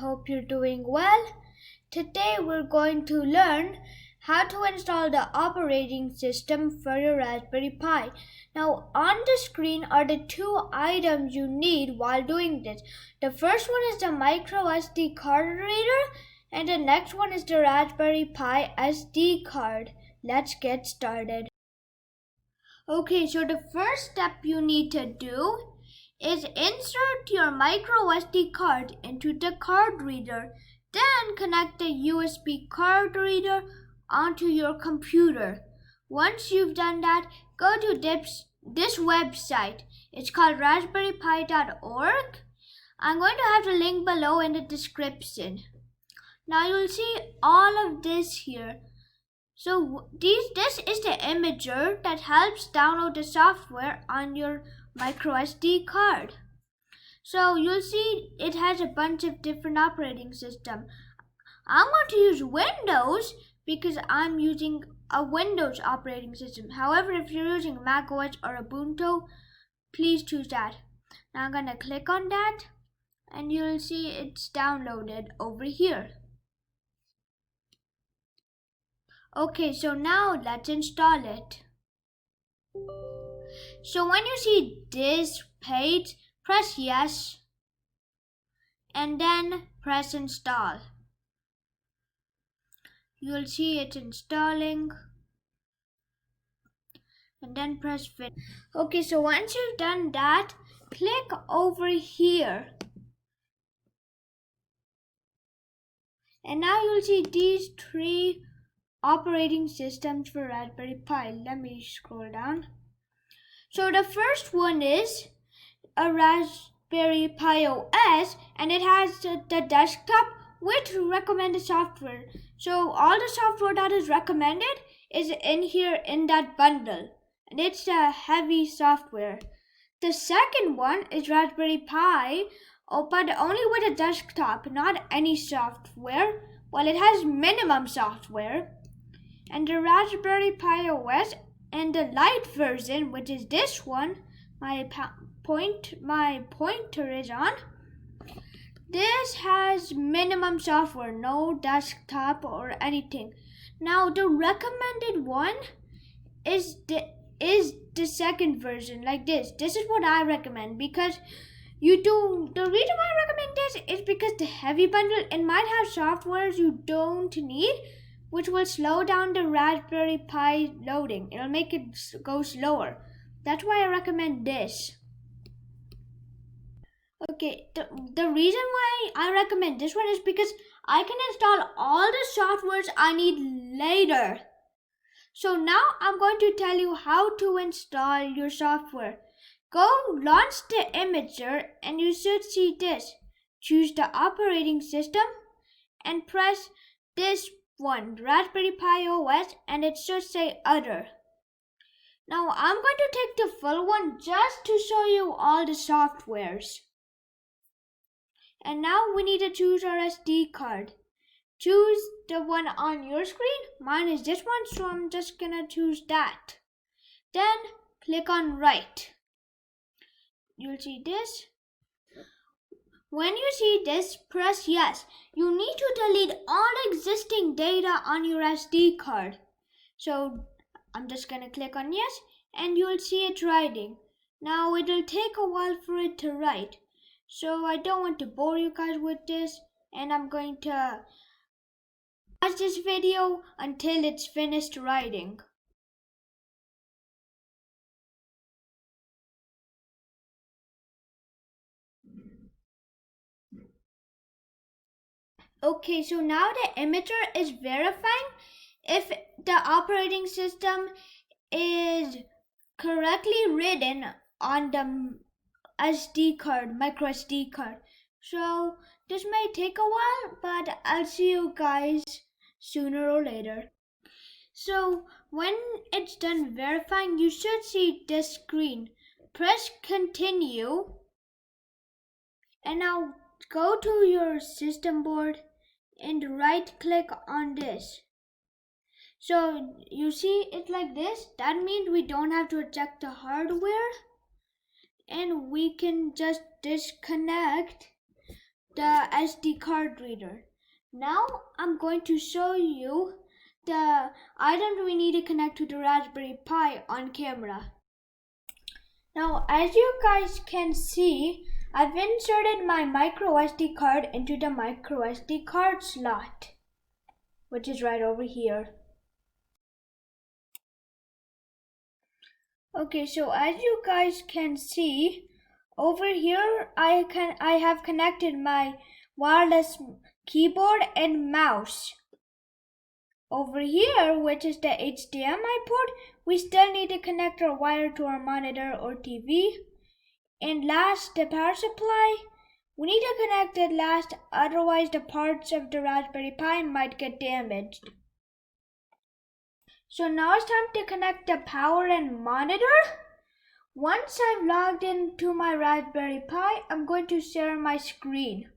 hope you're doing well. Today we're going to learn how to install the operating system for your Raspberry Pi. Now on the screen are the two items you need while doing this. The first one is the micro SD card reader and the next one is the Raspberry Pi SD card. Let's get started. Okay, so the first step you need to do is insert your micro SD card into the card reader. Then connect the USB card reader onto your computer. Once you've done that, go to this website. It's called raspripi.org. I'm going to have the link below in the description. Now you'll see all of this here. So this is the imager that helps download the software on your micro SD card. So you'll see it has a bunch of different operating systems. I'm going to use Windows because I'm using a Windows operating system. However, if you're using Mac OS or Ubuntu, please choose that. Now I'm going to click on that and you'll see it's downloaded over here. Okay, so now let's install it. So when you see this page, press yes and then press install. You'll see it installing and then press finish. Okay, so once you've done that, click over here. And now you'll see these three operating systems for Raspberry Pi. Let me scroll down. So the first one is a Raspberry Pi OS and it has the desktop with recommended software. So all the software that is recommended is in here in that bundle and it's a heavy software. The second one is Raspberry Pi, but only with a desktop, not any software. Well, it has minimum software. And the Raspberry Pi OS and the light version, which is this one, my pointer is on. This has minimum software, no desktop or anything. Now the recommended one is the second version, like this. This is what I recommend because the reason why I recommend this is because the heavy bundle, it might have softwares you don't need, which will slow down the Raspberry Pi loading. It'll make it go slower. That's why I recommend this. Okay, the reason why I recommend this one is because I can install all the softwares I need later. So now I'm going to tell you how to install your software. Go launch the imager and you should see this. Choose the operating system and press this one, Raspberry Pi OS, and it should say other. Now I'm going to take the full one just to show you all the softwares. And now we need to choose our SD card. Choose the one on your screen. Mine is this one, so I'm just gonna choose that. Then click on write. You'll see this. When you see this, press yes. You need to delete all existing data on your SD card. So I'm just going to click on yes and you'll see it writing. Now it'll take a while for it to write. So I don't want to bore you guys with this and I'm going to watch this video until it's finished writing. Okay, so now the imager is verifying if the operating system is correctly written on the SD card, micro SD card. So this may take a while, but I'll see you guys sooner or later. So when it's done verifying, you should see this screen. Press continue and now go to your system board and right click on this. So you see it like this. That means we don't have to check the hardware and we can just disconnect the SD card reader. Now I'm going to show you the items we need to connect to the Raspberry Pi on camera. Now, as you guys can see, I've inserted my micro SD card into the micro SD card slot, which is right over here. Okay, so as you guys can see, over here I have connected my wireless keyboard and mouse. Over here, which is the HDMI port, we still need to connect our wire to our monitor or TV. And last, the power supply. We need to connect it last, otherwise the parts of the Raspberry Pi might get damaged. So now it's time to connect the power and monitor. Once I've logged into my Raspberry Pi, I'm going to share my screen.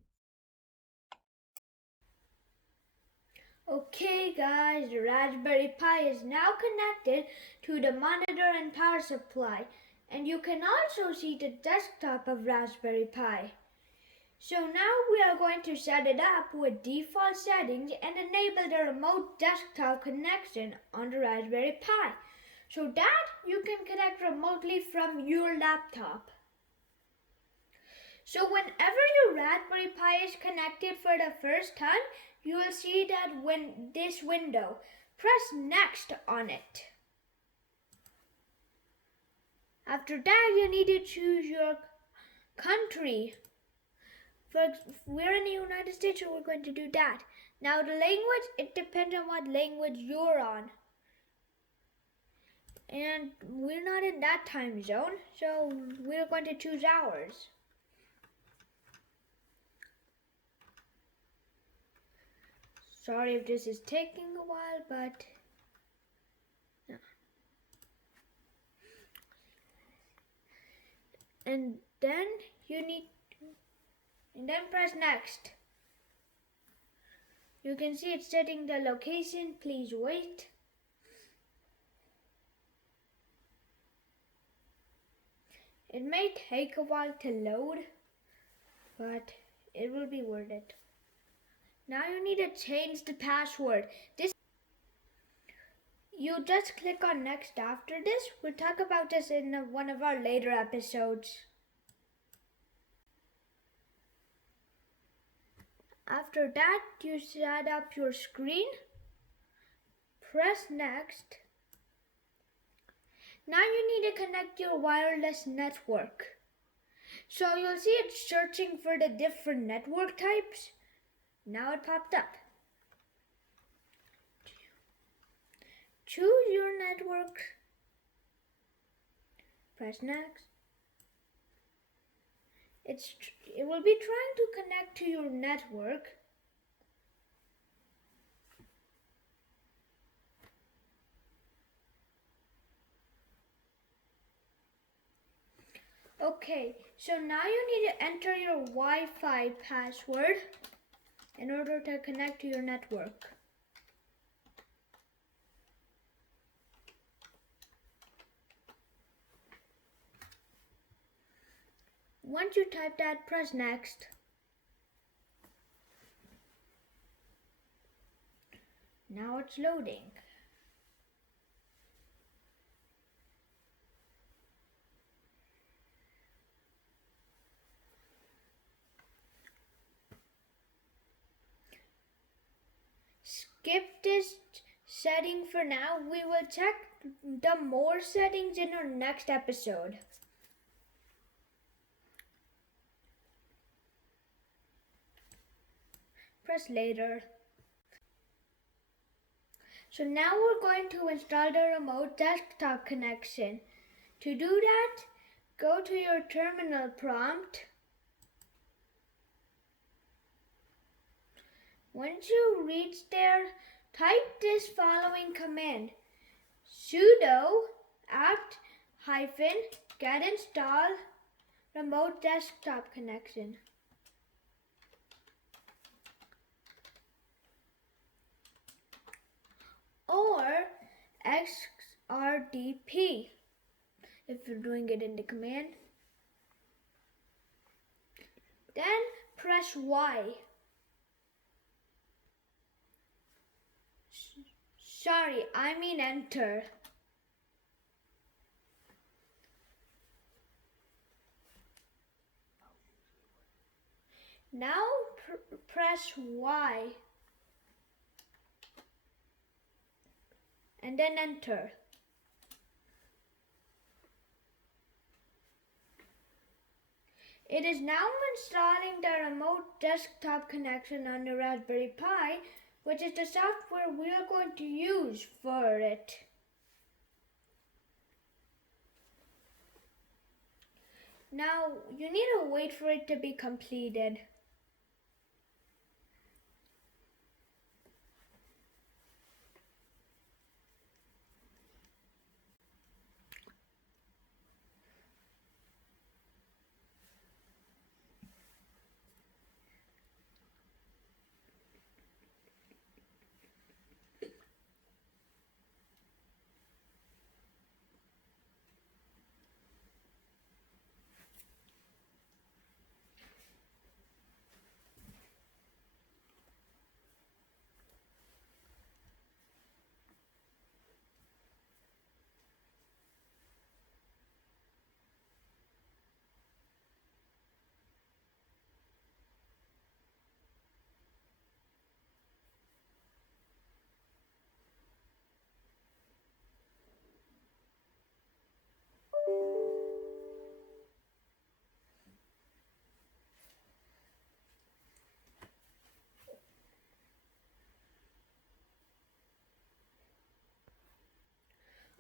Okay guys, the Raspberry Pi is now connected to the monitor and power supply, and you can also see the desktop of Raspberry Pi. So now we are going to set it up with default settings and enable the remote desktop connection on the Raspberry Pi, so that you can connect remotely from your laptop. So whenever your Raspberry Pi is connected for the first time, you will see that this window. Press Next on it. After that, you need to choose your country. We're in the United States, so we're going to do that. Now the language, it depends on what language you're on. And we're not in that time zone, so we're going to choose ours. Sorry if this is taking a while, but no. And then press Next. You can see it's setting the location. Please wait. It may take a while to load, but it will be worth it. Now you need to change the password. You just click on Next after this. We'll talk about this in one of our later episodes. After that, you set up your screen. Press Next. Now you need to connect your wireless network. So you'll see it searching for the different network types. Now it popped up. Choose your network. Press Next. It will be trying to connect to your network. Okay, so now you need to enter your Wi-Fi password in order to connect to your network. Once you type that, press Next. Now it's loading. Skip this setting for now. We will check the more settings in our next episode. Press Later. So now we're going to install the remote desktop connection. To do that, go to your terminal prompt. Once you reach there, type this following command: sudo apt-get install remote desktop connection. Or xrdp if you're doing it in the command. Then press Y. Sorry, I mean enter. Now press Y and then enter. It is now installing the remote desktop connection on the Raspberry Pi, which is the software we are going to use for it. Now, you need to wait for it to be completed.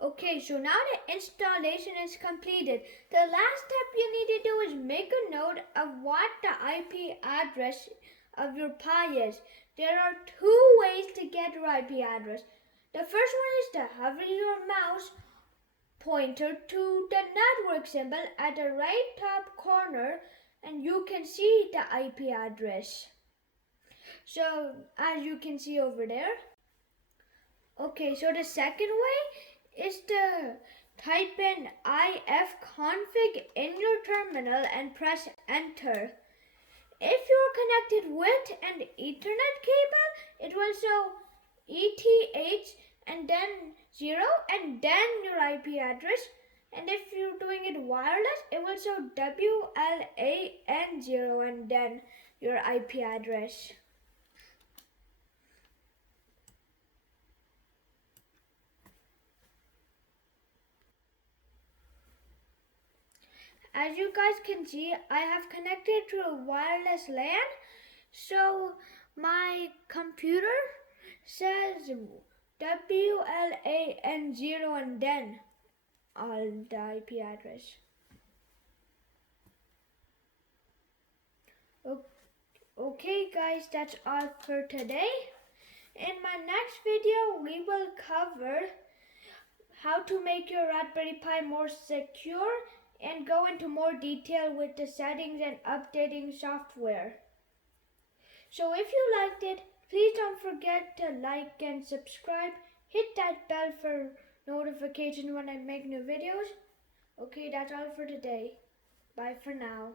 Okay, so now the installation is completed. The last step you need to do is make a note of what the IP address of your Pi is. There are two ways to get your IP address. The first one is to hover your mouse pointer to the network symbol at the right top corner and you can see the IP address. So as you can see over there. Okay, so the second way is to type in ifconfig in your terminal and press enter. If you're connected with an Ethernet cable, it will show ETH and then 0 and then your IP address. And if you're doing it wireless, it will show WLAN 0 and then your IP address. As you guys can see, I have connected to a wireless LAN. So my computer says WLAN 0 and then all the IP address. Okay guys, that's all for today. In my next video, we will cover how to make your Raspberry Pi more secure and go into more detail with the settings and updating software. So if you liked it, please don't forget to like and subscribe. Hit that bell for notifications when I make new videos. Okay, that's all for today. Bye for now.